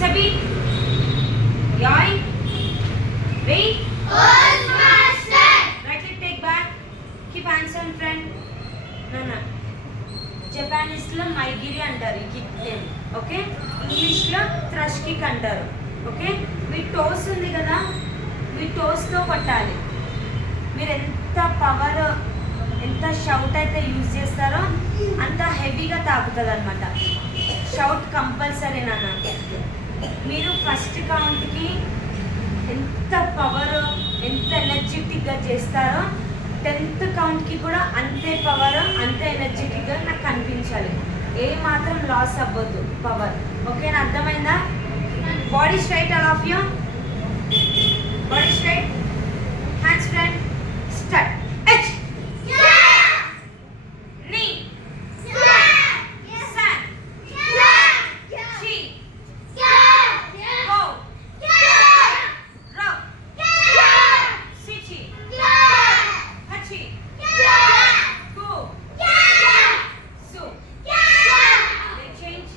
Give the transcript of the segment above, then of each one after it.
Sabi. Yoy. Read. Right leg take back. Keep hands in front. No. Japanese lo maigiri antaru kick them. Okay? English lo thrush kick antaru. Okay? మీ టోస్ ఉంది కదా, మీ టోస్తో కొట్టాలి. మీరు ఎంత పవర్, ఎంత షౌట్ అయితే యూజ్ చేస్తారో అంత హెవీగా తాకుతుంది అనమాట. షౌట్ కంపల్సరీ నాన్న. మీరు ఫస్ట్ కౌంట్కి ఎంత పవర్, ఎంత ఎనర్జెటిక్గా చేస్తారో 10th కౌంట్కి కూడా అంతే పవర్, అంతే ఎనర్జెటిక్గా నాకు కనిపించాలి. ఏ మాత్రం లాస్ అవ్వద్దు పవర్. ఓకేనా? అర్థమైందా? Body straight, all of you. Body straight, hands front, start. H నీ సన్ షీ గో రక్ సిచి హచి గో సు చేంజ్.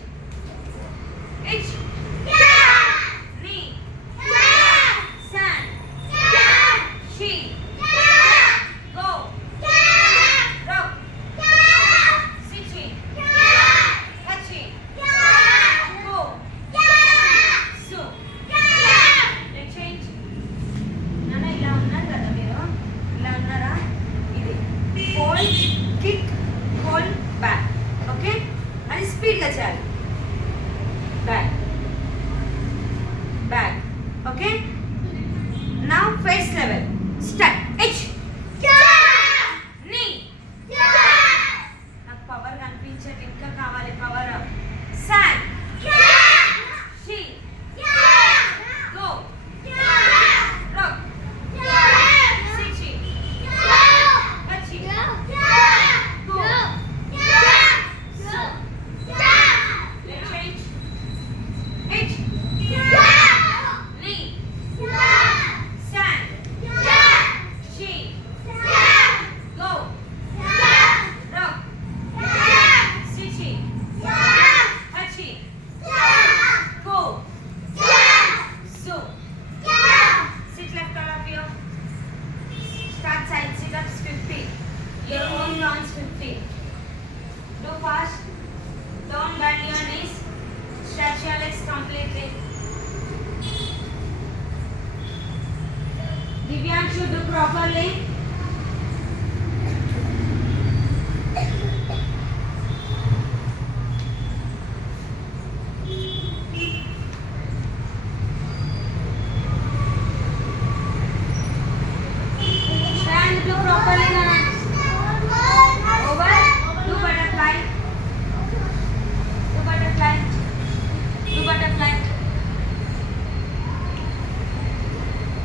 హెచ్ నీ సన్ షీ గో రక్ సిచి హచి గో సు చేంజ్. నాన్న ఇలా ఉన్నారు కదా మీరు, ఇలా ఉన్నారా? ఇది hold, kick, hold, back. Okay? అది స్పీడ్గా చేయాలి. Back back. ఓకే? నా ఫేస్ లెవెల్ స్టార్ట్. హెచ్ నీ నాకు పవర్ కనిపించదు, ఇంకా కావాలి పవర్. సన్ షీ గో రక్ సిచి హచి గో సు చేంజ్. హెచ్ నీ సన్ షీ గో రక్ సిచి హచి గో సు. Sit left, all of you. Start side sit-ups 50. Your own rounds 50. Do fast. Don't bend your knees. Stretch your legs completely. Divyanshu, do properly.